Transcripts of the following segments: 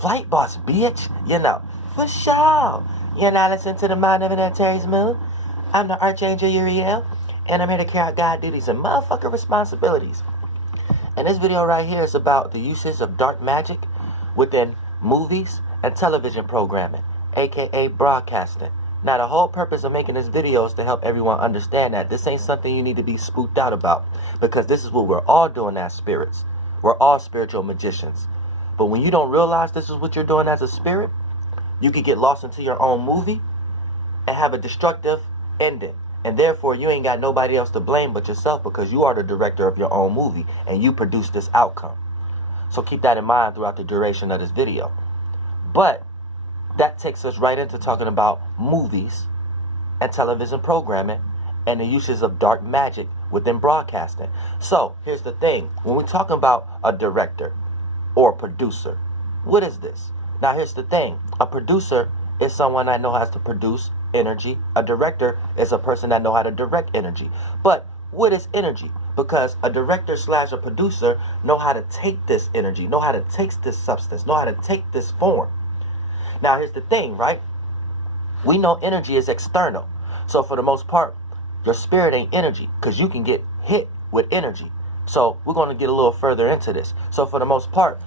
Flight boss, bitch. You know, for sure. You're not listening to the Mind of an Terry's Moon. I'm the Archangel Uriel, and I'm here to carry out God duties and motherfucking responsibilities. And this video right here is about the uses of dark magic within movies and television programming, aka broadcasting. Now, the whole purpose of making this video is to help everyone understand that this ain't something you need to be spooked out about, because this is what we're all doing as spirits. We're all spiritual magicians. But when you don't realize this is what you're doing as a spirit, you can get lost into your own movie and have a destructive ending. And therefore, you ain't got nobody else to blame but yourself, because you are the director of your own movie and you produce this outcome. So keep that in mind throughout the duration of this video. But that takes us right into talking about movies and television programming and the uses of dark magic within broadcasting. So here's the thing. When we're talking about a director or a producer, what is this? Now here's the thing. A producer is someone that knows how to produce energy. A director is a person that knows how to direct energy. But what is energy? Because a director / a producer know how to take this energy, know how to take this substance, know how to take this form. Now here's the thing, right? We know energy is external. So for the most part, your spirit ain't energy, because you can get hit with energy. So we're going to get a little further into this. So for the most part,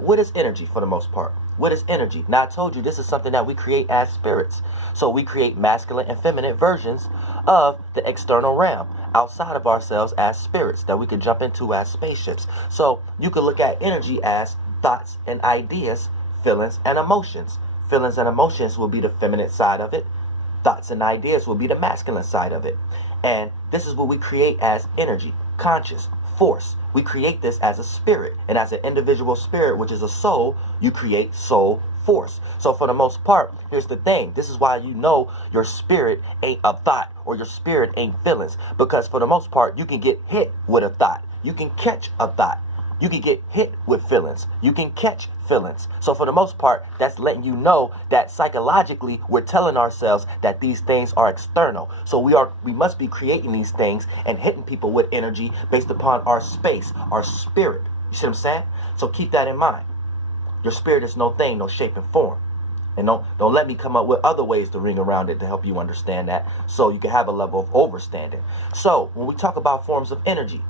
what is energy for the most part? What is energy? Now I told you this is something that we create as spirits. So we create masculine and feminine versions of the external realm outside of ourselves as spirits that we could jump into as spaceships. So you could look at energy as thoughts and ideas, feelings and emotions. Feelings and emotions will be the feminine side of it. Thoughts and ideas will be the masculine side of it. And this is what we create as energy, conscious, force. We create this as a spirit. And as an individual spirit, which is a soul, you create soul force. So for the most part, here's the thing. This is why you know your spirit ain't a thought or your spirit ain't feelings. Because for the most part, you can get hit with a thought. You can catch a thought. You can get hit with feelings. You can catch feelings. So for the most part, that's letting you know that psychologically we're telling ourselves that these things are external. So we must be creating these things and hitting people with energy based upon our space, our spirit. You see what I'm saying? So keep that in mind. Your spirit is no thing, no shape and form. And don't let me come up with other ways to ring around it to help you understand that, so you can have a level of overstanding. So when we talk about forms of energy,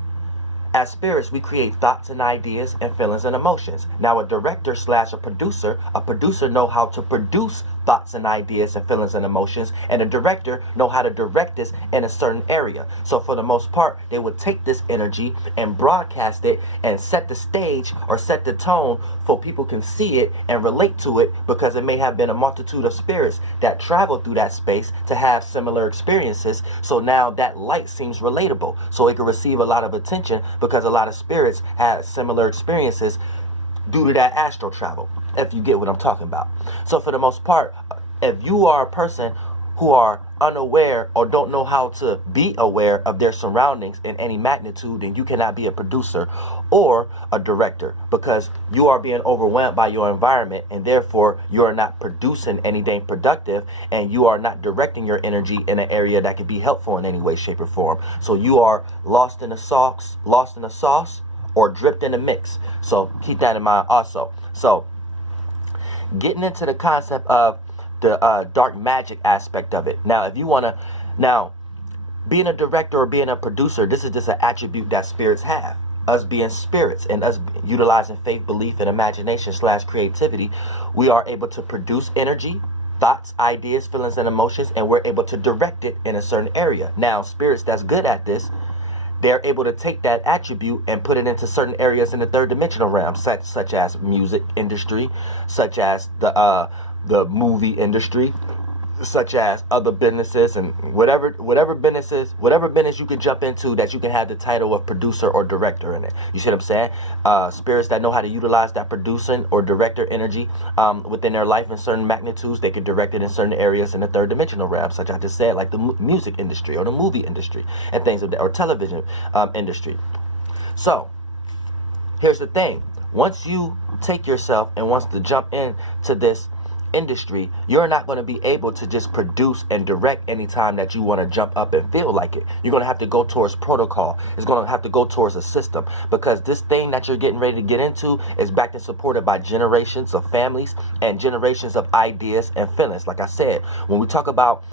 as spirits, we create thoughts and ideas and feelings and emotions. Now, a director / a producer know how to produce thoughts and ideas and feelings and emotions, and a director know how to direct this in a certain area. So for the most part, they would take this energy and broadcast it and set the stage or set the tone for people can see it and relate to it, because it may have been a multitude of spirits that travel through that space to have similar experiences. So now that light seems relatable, so it can receive a lot of attention, because a lot of spirits have similar experiences due to that astral travel, if you get what I'm talking about. So for the most part, if you are a person who are unaware or don't know how to be aware of their surroundings in any magnitude, then you cannot be a producer or a director, because you are being overwhelmed by your environment, and therefore you are not producing anything productive, and you are not directing your energy in an area that could be helpful in any way, shape, or form. So you are lost in the sauce, or dripped in the mix. So keep that in mind also. So getting into the concept of the dark magic aspect of it. Now, if you want to, being a director or being a producer, this is just an attribute that spirits have. Us being spirits and us utilizing faith, belief, and imagination / creativity, we are able to produce energy, thoughts, ideas, feelings, and emotions, and we're able to direct it in a certain area. Now, spirits that's good at this, they're able to take that attribute and put it into certain areas in the third dimensional realm, such as music industry, such as the movie industry, such as other businesses, and whatever business you can jump into that you can have the title of producer or director in it. You see what I'm saying? Spirits that know how to utilize that producing or director energy within their life in certain magnitudes, they can direct it in certain areas in the third dimensional realm, such as I just said, like the music industry or the movie industry and things of that, or television industry. So here's the thing. Once you take yourself and wants to jump into this industry, you're not going to be able to just produce and direct anytime that you want to jump up and feel like it. You're going to have to go towards protocol. It's going to have to go towards a system, because this thing that you're getting ready to get into is backed and supported by generations of families and generations of ideas and feelings. Like I said, when we talk about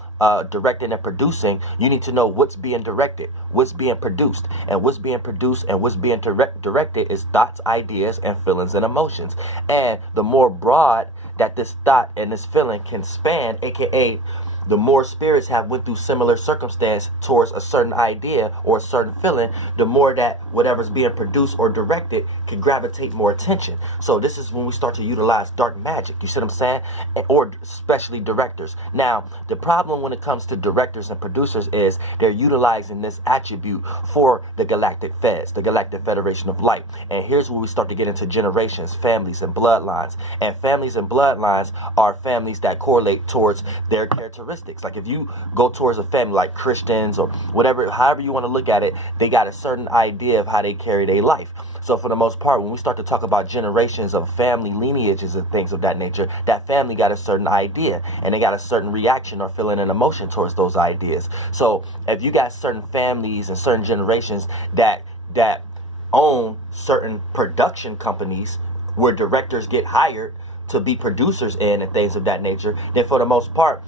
directing and producing, you need to know what's being directed, what's being produced, and what's being produced and what's being directed is thoughts, ideas, and feelings and emotions. And the more broad that this thought and this feeling can span, aka the more spirits have went through similar circumstance towards a certain idea or a certain feeling, the more that whatever's being produced or directed can gravitate more attention. So this is when we start to utilize dark magic, you see what I'm saying? Or especially directors. Now, the problem when it comes to directors and producers is they're utilizing this attribute for the Galactic Feds, the Galactic Federation of Light. And here's where we start to get into generations, families, and bloodlines. And families and bloodlines are families that correlate towards their characteristics. Like if you go towards a family like Christians or whatever, however you want to look at it, they got a certain idea of how they carry their life. So for the most part, when we start to talk about generations of family lineages and things of that nature, that family got a certain idea and they got a certain reaction or feeling and emotion towards those ideas. So if you got certain families and certain generations that own certain production companies where directors get hired to be producers in and things of that nature, then for the most part,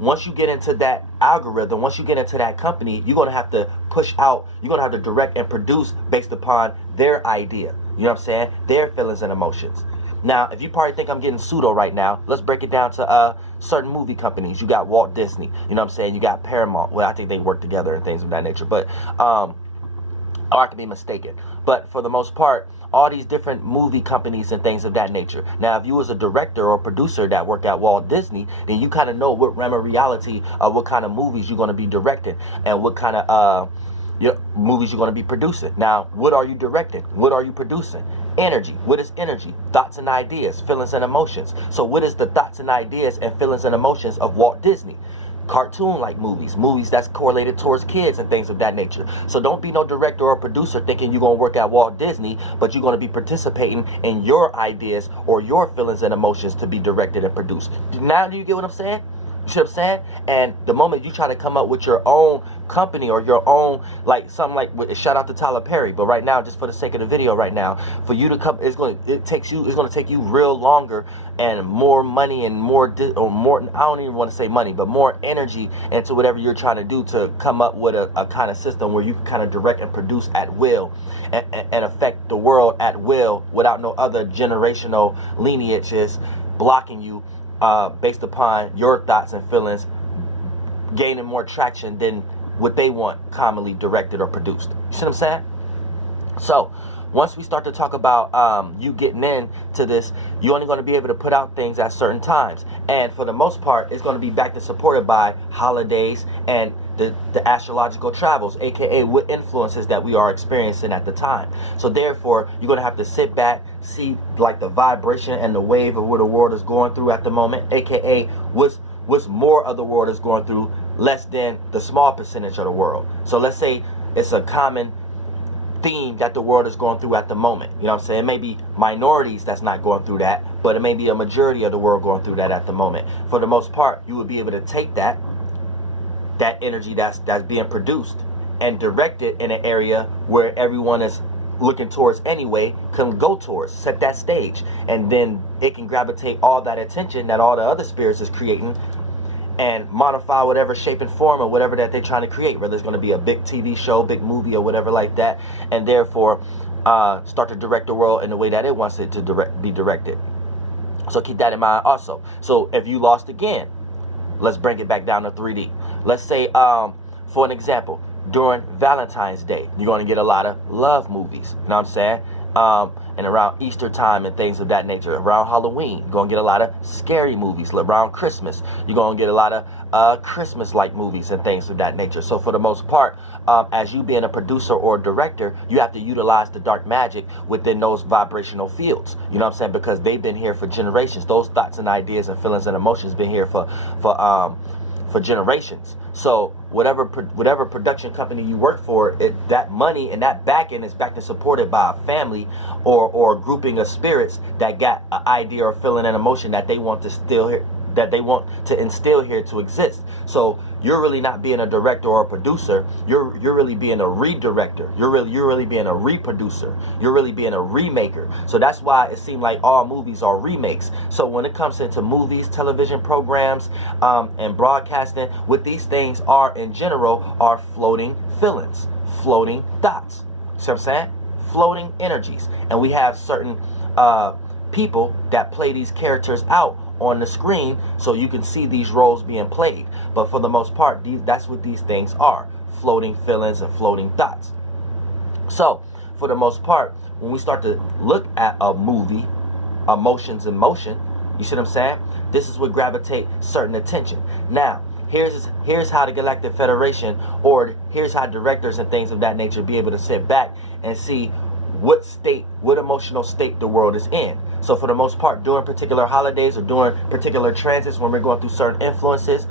once you get into that algorithm, once you get into that company, you're going to have to push out, you're going to have to direct and produce based upon their idea. You know what I'm saying? Their feelings and emotions. Now, if you probably think I'm getting pseudo right now, let's break it down to certain movie companies. You got Walt Disney, you know what I'm saying? You got Paramount. Well, I think they work together and things of that nature. But, or I could be mistaken. But for the most part, all these different movie companies and things of that nature. Now, if you was a director or producer that worked at Walt Disney, then you kind of know what realm of reality of what kind of movies you're going to be directing and what kind of movies you're going to be producing. Now, what are you directing? What are you producing? Energy. What is energy? Thoughts and ideas, feelings and emotions. So what is the thoughts and ideas and feelings and emotions of Walt Disney? Cartoon-like movies that's correlated towards kids and things of that nature. So don't be no director or producer thinking you're going to work at Walt Disney, but you're going to be participating in your ideas or your feelings and emotions to be directed and produced. Now do you get what I'm saying? You see what I'm saying? And the moment you try to come up with your own company or your own, like something like, shout out to Tyler Perry, but right now, just for the sake of the video right now, for you to come, it's going to take you real longer and more money and more, I don't even want to say money, but more energy into whatever you're trying to do to come up with a kind of system where you can kind of direct and produce at will and affect the world at will without no other generational lineages blocking you based upon your thoughts and feelings gaining more traction than what they want commonly directed or produced. You see what I'm saying? So once we start to talk about you getting into this, you're only going to be able to put out things at certain times. And for the most part, it's going to be backed and supported by holidays and the astrological travels, aka what influences that we are experiencing at the time. So therefore, you're going to have to sit back, see like the vibration and the wave of what the world is going through at the moment, aka what's more of the world is going through, less than the small percentage of the world. So let's say it's a common theme that the world is going through at the moment. You know what I'm saying? It may be minorities that's not going through that, but it may be a majority of the world going through that at the moment. For the most part, you would be able to take that energy that's being produced and direct it in an area where everyone is looking towards anyway, can go towards, set that stage, and then it can gravitate all that attention that all the other spirits is creating and modify whatever shape and form or whatever that they're trying to create, whether it's going to be a big TV show, big movie, or whatever like that, and therefore start to direct the world in the way that it wants it to be directed. So keep that in mind also. So if you lost again, let's bring it back down to 3D. Let's say, for an example, during Valentine's Day, you're going to get a lot of love movies. You know what I'm saying? And around Easter time and things of that nature. Around Halloween, you're going to get a lot of scary movies. Around Christmas, you're going to get a lot of Christmas-like movies and things of that nature. So for the most part, as you being a producer or a director, you have to utilize the dark magic within those vibrational fields. You know what I'm saying? Because they've been here for generations. Those thoughts and ideas and feelings and emotions been here for for generations. So whatever production company you work for, that money and that backing is backed and supported by a family or a grouping of spirits that got an idea or feeling and emotion that they want to instill here to exist. So you're really not being a director or a producer. You're really being a redirector. You're really being a reproducer. You're really being a remaker. So that's why it seems like all movies are remakes. So when it comes into movies, television programs, and broadcasting, what these things are in general are floating feelings, floating dots. See what I'm saying? Floating energies. And we have certain people that play these characters out on the screen so you can see these roles being played. But for the most part, that's what these things are, floating feelings and floating thoughts. So for the most part, when we start to look at a movie, emotions in motion, you see what I'm saying? This is what gravitate certain attention. Now, here's how the Galactic Federation, or here's how directors and things of that nature be able to sit back and see what emotional state the world is in. So for the most part, during particular holidays or during particular transits, when we're going through certain influences,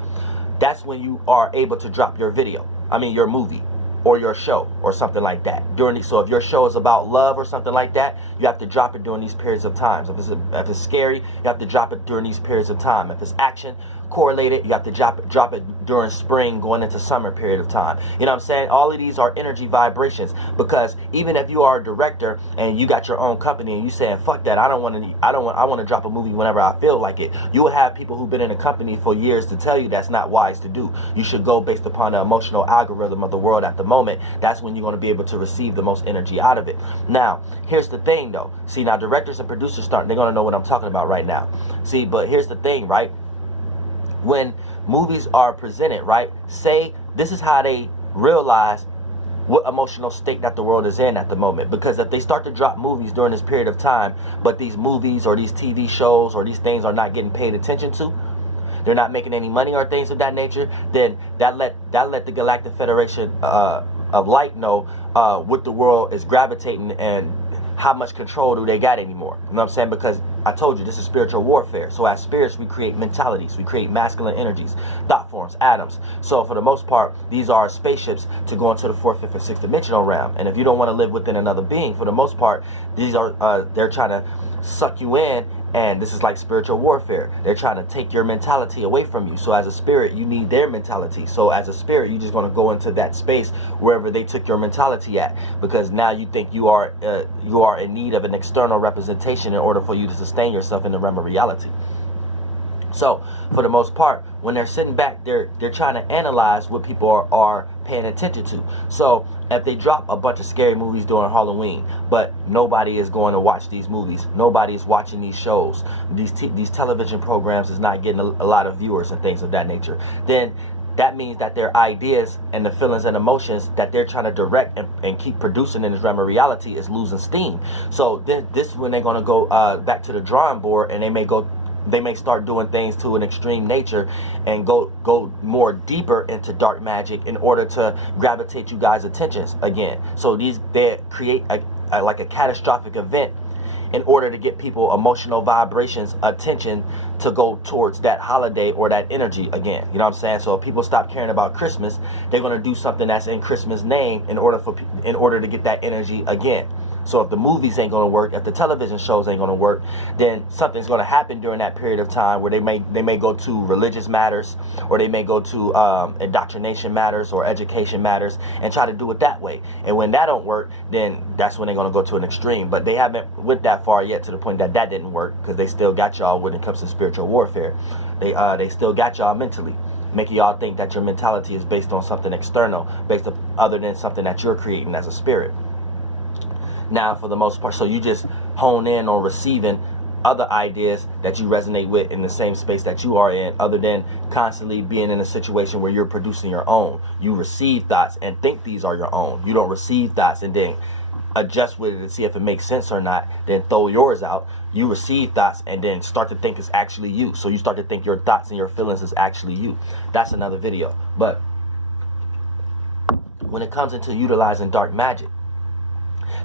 that's when you are able to drop your your movie or your show or something like that. So if your show is about love or something like that, you have to drop it during these periods of time. If it's scary, you have to drop it during these periods of time. If it's action correlated, you have to drop it during spring going into summer period of time. You know what I'm saying? All of these are energy vibrations, because even if you are a director and you got your own company and you saying fuck that, I want to drop a movie whenever I feel like it, you will have people who've been in a company for years to tell you that's not wise to do. You should go based upon the emotional algorithm of the world at the moment. That's when you're going to be able to receive the most energy out of it. Now, here's the thing though. See, now directors and producers they're going to know what I'm talking about right now. See, but here's the thing, right? When movies are presented, right, say this is how they realize what emotional state that the world is in at the moment. Because if they start to drop movies during this period of time, but these movies or these TV shows or these things are not getting paid attention to, they're not making any money or things of that nature, then that let the Galactic Federation of Light know what the world is gravitating and how much control do they got anymore. You know what I'm saying? Because I told you, this is spiritual warfare. So as spirits, we create mentalities. We create masculine energies, thought forms, atoms. So for the most part, these are spaceships to go into the 4th, 5th, and 6th dimensional realm. And if you don't want to live within another being, for the most part, these are they're trying to suck you in. And this is like spiritual warfare. They're trying to take your mentality away from you. So as a spirit, you need their mentality. So as a spirit, you're just going to go into that space wherever they took your mentality at. Because now you think you are in need of an external representation in order for you to sustain yourself in the realm of reality. So for the most part, when they're sitting back, they're trying to analyze what people are paying attention to. So if they drop a bunch of scary movies during Halloween, but nobody is going to watch these movies, nobody is watching these shows, these television programs is not getting a lot of viewers and things of that nature, then that means that their ideas and the feelings and emotions that they're trying to direct and keep producing in this realm of reality is losing steam. So then this is when they're going to go back to the drawing board, and they may start doing things to an extreme nature and go more deeper into dark magic in order to gravitate you guys' attentions again. So they create like a catastrophic event in order to get people emotional vibrations, attention to go towards that holiday or that energy again. You know what I'm saying? So if people stop caring about Christmas, they're going to do something that's in Christmas name in order to get that energy again. So if the movies ain't going to work, if the television shows ain't going to work, then something's going to happen during that period of time where they may go to religious matters, or they may go to indoctrination matters or education matters and try to do it that way. And when that don't work, then that's when they're going to go to an extreme. But they haven't went that far yet to the point that didn't work, because they still got y'all when it comes to spiritual warfare. They still got y'all mentally, making y'all think that your mentality is based on something external, other than something that you're creating as a spirit. Now, for the most part, so you just hone in on receiving other ideas that you resonate with in the same space that you are in, other than constantly being in a situation where you're producing your own. You receive thoughts and think these are your own. You don't receive thoughts and then adjust with it to see if it makes sense or not, then throw yours out. You receive thoughts and then start to think it's actually you. So you start to think your thoughts and your feelings is actually you. That's another video. But when it comes into utilizing dark magic,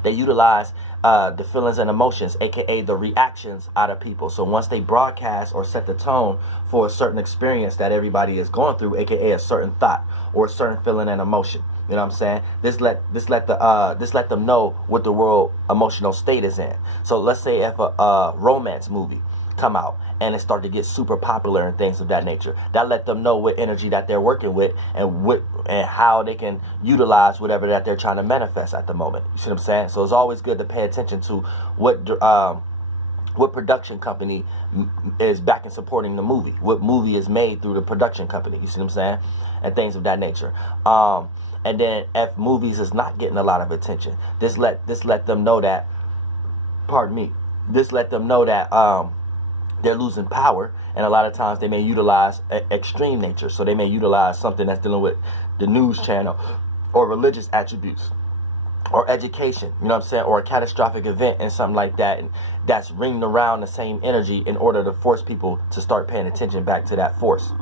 they utilize the feelings and emotions, aka the reactions out of people. So once they broadcast or set the tone for a certain experience that everybody is going through, aka a certain thought or a certain feeling and emotion, you know what I'm saying? This let them know what the world emotional state is in. So let's say if a romance movie come out and it start to get super popular and things of that nature, that let them know what energy that they're working with and how they can utilize whatever that they're trying to manifest at the moment. You see what I'm saying? So it's always good to pay attention to what production company is back and supporting the movie, what movie is made through the production company. You see what I'm saying? And things of that nature. And then if movies is not getting a lot of attention, this let them know that, pardon me, this let them know that they're losing power, and a lot of times they may utilize extreme nature. So they may utilize something that's dealing with the news channel or religious attributes or education, you know what I'm saying, or a catastrophic event and something like that, and that's ringing around the same energy in order to force people to start paying attention back to that force.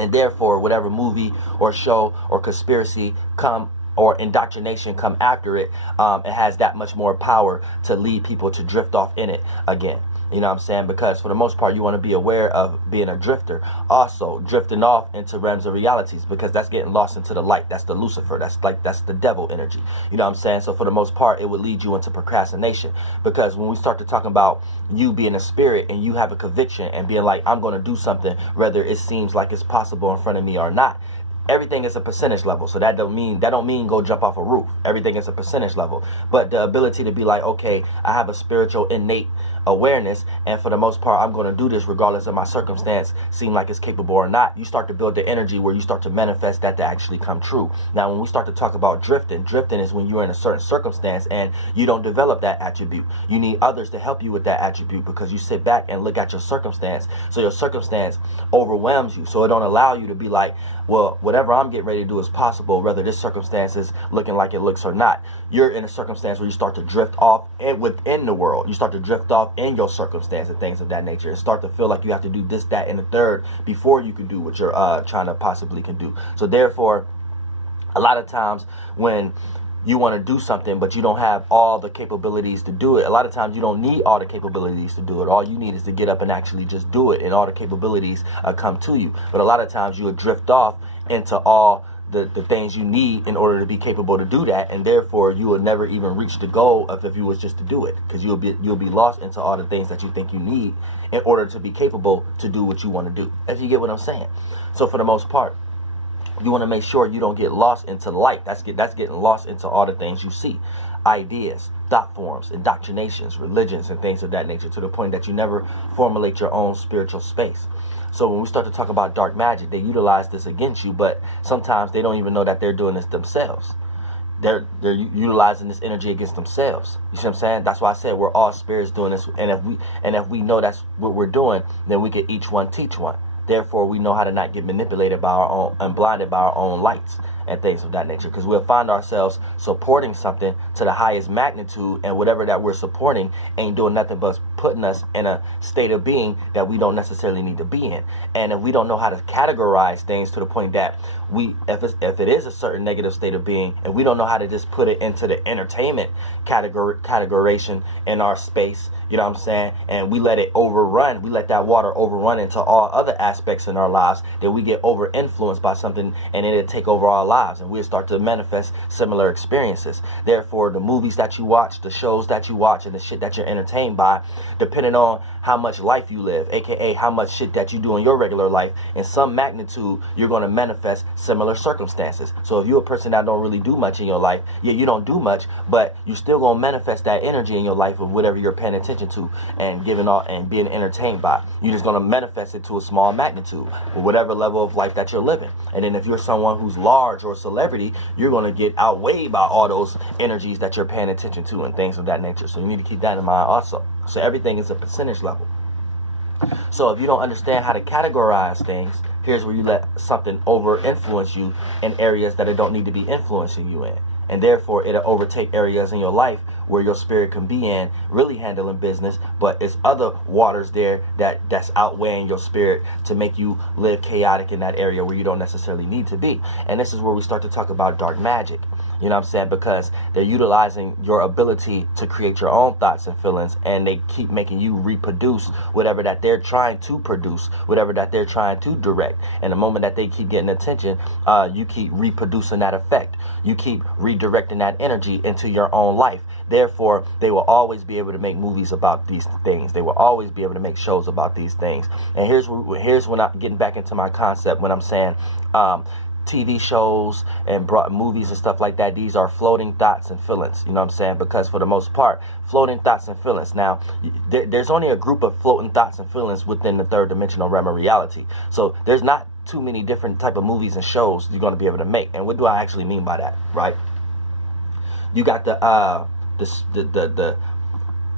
And therefore, whatever movie or show or conspiracy come or indoctrination come after it, it has that much more power to lead people to drift off in it again. You know what I'm saying? Because for the most part, you want to be aware of being a drifter. Also, drifting off into realms of realities, because that's getting lost into the light. That's the Lucifer. That's the devil energy. You know what I'm saying? So for the most part, it would lead you into procrastination. Because when we start to talk about you being a spirit and you have a conviction and being like, I'm going to do something, whether it seems like it's possible in front of me or not, everything is a percentage level. So that don't mean go jump off a roof. Everything is a percentage level. But the ability to be like, okay, I have a spiritual innate awareness, and for the most part, I'm going to do this regardless of my circumstance seem like it's capable or not. You start to build the energy where you start to manifest that to actually come true. Now, when we start to talk about drifting is when you're in a certain circumstance and you don't develop that attribute. You need others to help you with that attribute, because you sit back and look at your circumstance. So your circumstance overwhelms you. So it don't allow you to be like, well, whatever I'm getting ready to do is possible, whether this circumstance is looking like it looks or not. You're in a circumstance where you start to drift off within the world. You start to drift off in your circumstance and things of that nature, and start to feel like you have to do this, that, and the third before you can do what you're trying to possibly can do. So therefore, a lot of times when you want to do something, but you don't have all the capabilities to do it, a lot of times you don't need all the capabilities to do it. All you need is to get up and actually just do it, and all the capabilities come to you. But a lot of times you would drift off into all the things you need in order to be capable to do that, and therefore you will never even reach the goal of if you was just to do it, because you'll be lost into all the things that you think you need in order to be capable to do what you want to do, if you get what I'm saying. So for the most part, you want to make sure you don't get lost into light. That's getting lost into all the things you see, ideas, thought forms, indoctrinations, religions, and things of that nature, to the point that you never formulate your own spiritual space. So when we start to talk about dark magic, they utilize this against you, but sometimes they don't even know that they're doing this themselves. They're utilizing this energy against themselves. You see what I'm saying? That's why I said we're all spirits doing this, and if we know that's what we're doing, then we can each one teach one. Therefore, we know how to not get manipulated by our own and blinded by our own lights and things of that nature, because we'll find ourselves supporting something to the highest magnitude, and whatever that we're supporting ain't doing nothing but putting us in a state of being that we don't necessarily need to be in. And if we don't know how to categorize things to the point that if it is a certain negative state of being, and we don't know how to just put it into the entertainment categorization in our space, you know what I'm saying, and we let it overrun, we let that water overrun into all other aspects in our lives, then we get over influenced by something, and it'll take over our lives, and we'll start to manifest similar experiences. Therefore, the movies that you watch, the shows that you watch, and the shit that you're entertained by, depending on how much life you live, aka how much shit that you do in your regular life, in some magnitude, you're going to manifest similar circumstances. So if you're a person that don't really do much in your life, yeah, you don't do much, but you still going to manifest that energy in your life of whatever you're paying attention to and giving off and being entertained by. You're just going to manifest it to a small magnitude with whatever level of life that you're living. And then if you're someone who's large or a celebrity, you're going to get outweighed by all those energies that you're paying attention to and things of that nature. So you need to keep that in mind also. So everything is a percentage level. So if you don't understand how to categorize things, here's where you let something over influence you in areas that it don't need to be influencing you in. And therefore, it'll overtake areas in your life where your spirit can be in, really handling business, but it's other waters there that's outweighing your spirit to make you live chaotic in that area where you don't necessarily need to be. And this is where we start to talk about dark magic. You know what I'm saying? Because they're utilizing your ability to create your own thoughts and feelings, and they keep making you reproduce whatever that they're trying to produce, whatever that they're trying to direct. And the moment that they keep getting attention, you keep reproducing that effect. You keep redirecting that energy into your own life. Therefore, they will always be able to make movies about these things. They will always be able to make shows about these things. And here's when I'm getting back into my concept when I'm saying TV shows and movies and stuff like that, these are floating thoughts and feelings. You know what I'm saying? Because for the most part, floating thoughts and feelings. Now, there's only a group of floating thoughts and feelings within the third dimensional realm of reality. So there's not too many different type of movies and shows you're going to be able to make. And what do I actually mean by that, right? You got the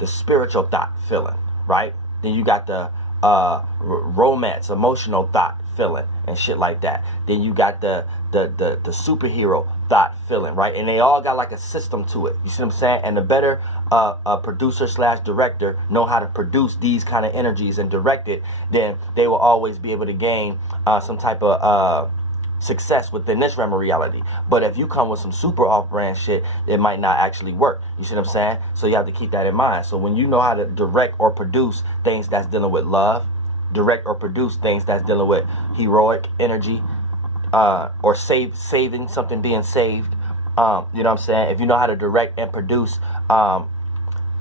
spiritual thought feeling, right? Then you got the romance, emotional thought feeling and shit like that. Then you got the superhero thought feeling, right? And they all got like a system to it. You see what I'm saying? And the better a producer / director know how to produce these kind of energies and direct it, then they will always be able to gain some type of success within this realm of reality. But if you come with some super off-brand shit, it might not actually work. You see what I'm saying? So you have to keep that in mind. So when you know how to direct or produce things that's dealing with love, direct or produce things that's dealing with heroic energy, or saving something being saved, you know what I'm saying? If you know how to direct and produce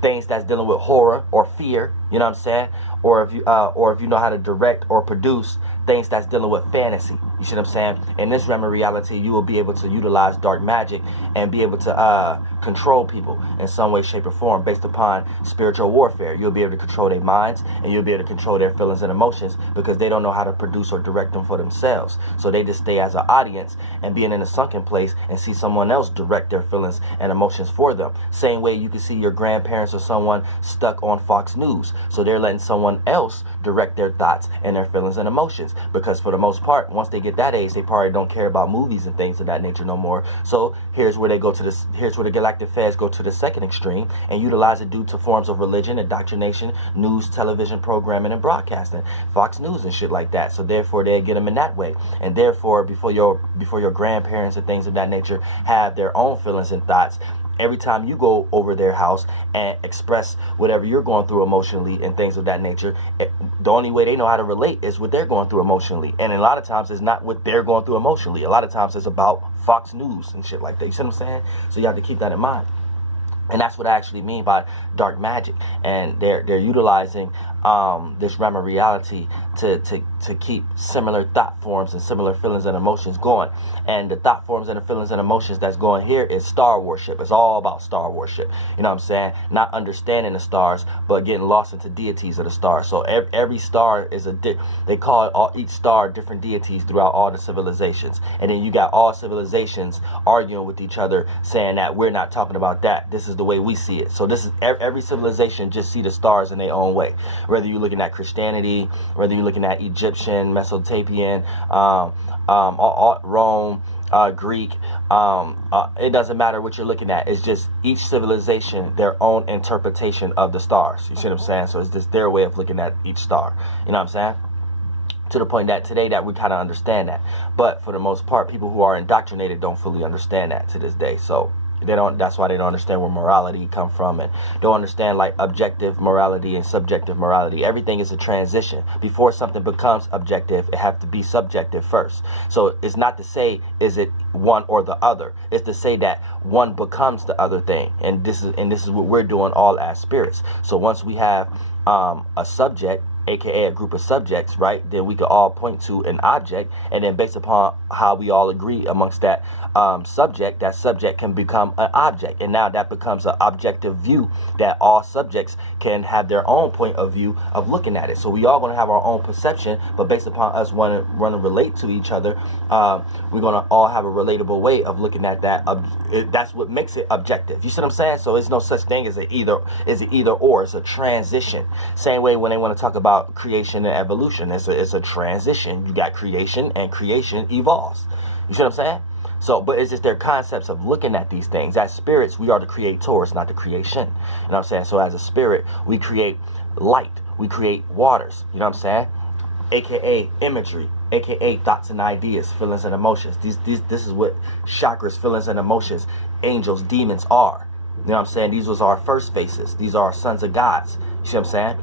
things that's dealing with horror or fear, you know what I'm saying? Or if you know how to direct or produce things that's dealing with fantasy, you see what I'm saying? In this realm of reality, you will be able to utilize dark magic and be able to control people in some way, shape, or form based upon spiritual warfare. You'll be able to control their minds, and you'll be able to control their feelings and emotions because they don't know how to produce or direct them for themselves. So they just stay as an audience and being in a sunken place and see someone else direct their feelings and emotions for them. Same way you can see your grandparents or someone stuck on Fox News. So they're letting someone else direct their thoughts and their feelings and emotions, because for the most part, once they get that age, they probably don't care about movies and things of that nature no more. So here's where the galactic feds go to the second extreme and utilize it due to forms of religion, indoctrination, news, television programming, and broadcasting, Fox News and shit like that. So therefore they get them in that way. And therefore before your grandparents and things of that nature have their own feelings and thoughts, every time you go over their house and express whatever you're going through emotionally and things of that nature, the only way they know how to relate is what they're going through emotionally. And a lot of times it's not what they're going through emotionally. A lot of times it's about Fox News and shit like that. You see what I'm saying? So you have to keep that in mind. And that's what I actually mean by dark magic. And they're utilizing this realm of reality to keep similar thought forms and similar feelings and emotions going. And the thought forms and the feelings and emotions that's going here is Star worship. It's all about Star worship. You know what I'm saying? Not understanding the stars, but getting lost into deities of the stars. So every star is they call each star different deities throughout all the civilizations. And then you got all civilizations arguing with each other, saying that we're not talking about that. This is the way we see it. So this is every civilization just see the stars in their own way. Whether you're looking at Christianity, whether you're looking at Egyptian, Mesopotamian, Rome, Greek, it doesn't matter what you're looking at. It's just each civilization their own interpretation of the stars. You see what I'm saying? So it's just their way of looking at each star. You know what I'm saying? To the point that today that we kind of understand that. But for the most part, people who are indoctrinated don't fully understand that to this day. So that's why they don't understand where morality come from, and don't understand like objective morality and subjective morality. Everything is a transition. Before something becomes objective, it has to be subjective first. So it's not to say is it one or the other. It's to say that one becomes the other thing. And this is what we're doing all as spirits. So once we have a subject, aka a group of subjects, right, then we could all point to an object, and then based upon how we all agree amongst that subject, that subject can become an object, and now that becomes an objective view that all subjects can have their own point of view of looking at it. So we all going to have our own perception, but based upon us want to relate to each other, we're going to all have a relatable way of looking at that. That's what makes it objective. You see what I'm saying? So it's no such thing as an either or. It's a transition. Same way when they want to talk about creation and evolution, it's a transition. You got creation, and creation evolves. You see what I'm saying? So, but it's just their concepts of looking at these things. As spirits, we are the creators, not the creation. You know what I'm saying? So as a spirit, we create light. We create waters. You know what I'm saying? AKA imagery, AKA thoughts and ideas, feelings and emotions. This is what chakras, feelings and emotions angels, demons are. You know what I'm saying? These was our first faces. These are our sons of gods. You see what I'm saying?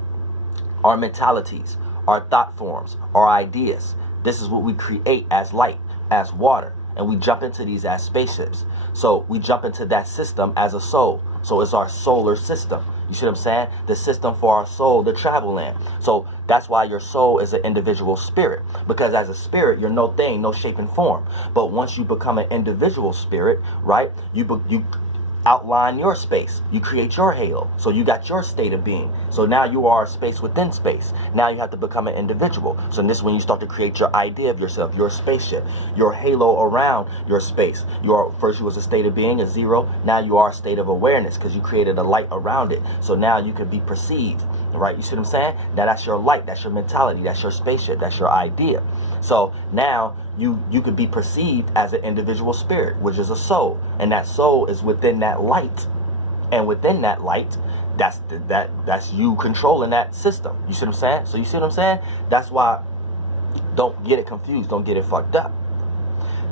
Our mentalities, our thought forms, our ideas. This is what we create as light, as water. And we jump into these as spaceships. So we jump into that system as a soul. So it's our solar system. You see what I'm saying? The system for our soul to travel in. So that's why your soul is an individual spirit. Because as a spirit, you're no thing, no shape and form. But once you become an individual spirit, right, you outline your space. You create your halo. So you got your state of being. So now you are a space within space. Now you have to become an individual. So this is when you start to create your idea of yourself, your spaceship, your halo around your space. First you was a state of being, a zero. Now you are a state of awareness because you created a light around it. So now you can be perceived, right? You see what I'm saying? Now that's your light, that's your mentality, that's your spaceship, that's your idea. So now you could be perceived as an individual spirit, which is a soul, and that soul is within that light, and within that light, that's you controlling that system. You see what I'm saying? So you see what I'm saying? That's why don't get it confused, don't get it fucked up.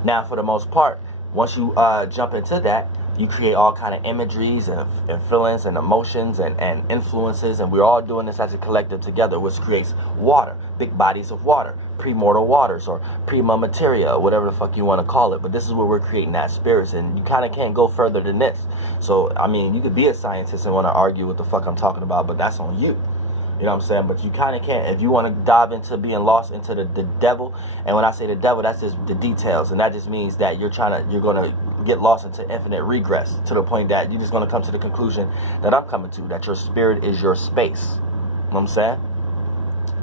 Now, for the most part, once you jump into that, you create all kind of imageries and feelings and emotions and influences, and we're all doing this as a collective together, which creates water, big bodies of water, premortal waters or prima materia, or whatever the fuck you want to call it. But this is where we're creating that spirits, and you kind of can't go further than this. So I mean, you could be a scientist and want to argue what the fuck I'm talking about, but that's on you. You know what I'm saying? But you kind of can't. If you want to dive into being lost into the devil, and when I say the devil, that's just the details, and that just means that you're going to get lost into infinite regress to the point that you're just going to come to the conclusion that I'm coming to, that your spirit is your space. You know what I'm saying?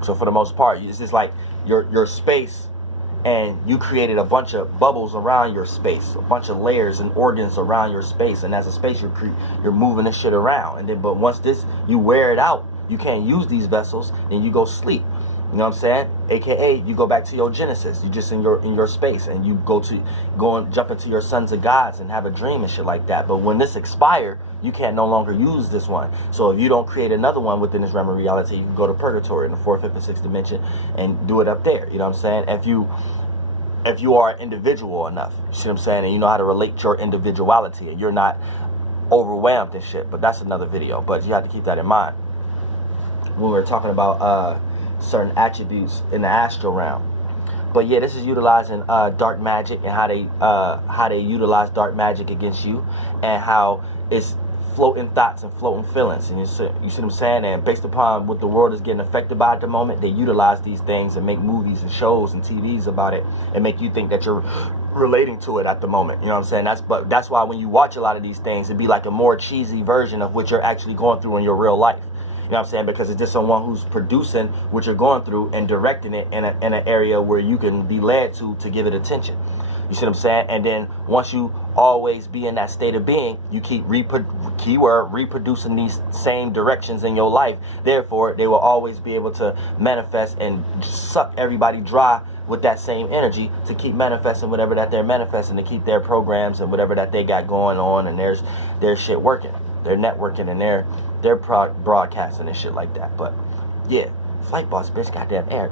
So for the most part, it's just like your space, and you created a bunch of bubbles around your space, a bunch of layers and organs around your space, and as a space, you're moving this shit around, and then but once you wear it out, you can't use these vessels, then you go sleep. You know what I'm saying? AKA, you go back to your Genesis. You just in your space, and you go and jump into your sons of gods and have a dream and shit like that. But when this expire, you can't no longer use this one. So if you don't create another one within this realm of reality, you can go to purgatory in the 4th, 5th, and 6th dimension and do it up there. You know what I'm saying? If you are individual enough, you see what I'm saying, and you know how to relate your individuality, and you're not overwhelmed and shit. But that's another video. But you have to keep that in mind when we're talking about certain attributes in the astral realm. But yeah, this is utilizing dark magic, and how they utilize dark magic against you, and how it's floating thoughts and floating feelings. And you see what I'm saying? And based upon what the world is getting affected by at the moment, they utilize these things and make movies and shows and TVs about it, and make you think that you're relating to it at the moment. You know what I'm saying? That's why when you watch a lot of these things, it'd be like a more cheesy version of what you're actually going through in your real life. You know what I'm saying? Because it's just someone who's producing what you're going through and directing it in an area where you can be led to give it attention. You see what I'm saying? And then once you always be in that state of being, you keep reproducing these same directions in your life. Therefore, they will always be able to manifest and suck everybody dry with that same energy to keep manifesting whatever that they're manifesting, to keep their programs and whatever that they got going on, and their shit working, their networking, and their broadcasting and shit like that. But yeah, Flight Boss, bitch, goddamn air.